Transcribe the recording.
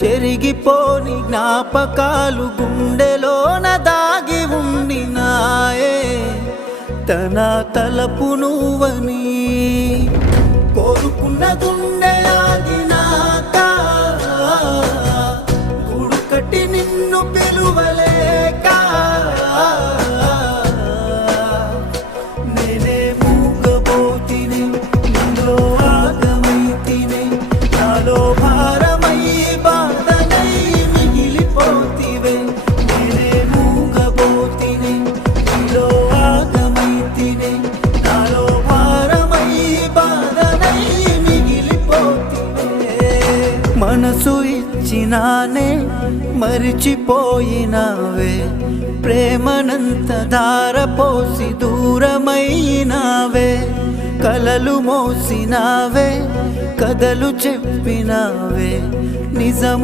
చెరిగిపోని జ్ఞాపకాలు గుండెలోన దాగి ఉండినాయే తన తలపు నువ్వని కోరుకున్న గుండె ఆగినాక గూడు కట్టి నిన్ను పిలువలేక నేనే మూగబోతిని నీలో ఆగమైతిని నాలో భారమై బాధనై మిగిలిపోతివే నేనే మూగబోతిని నీలో ఆగమైతిని నాలో భారమై బాధనై మిగిలిపోతివే మనసు ఇచ్చినానే మరిచిపోయినావే ప్రేమనంత ధారపోసి దూరమైనావే కలలు మోసినావే కథలు చెప్పినావే నిజము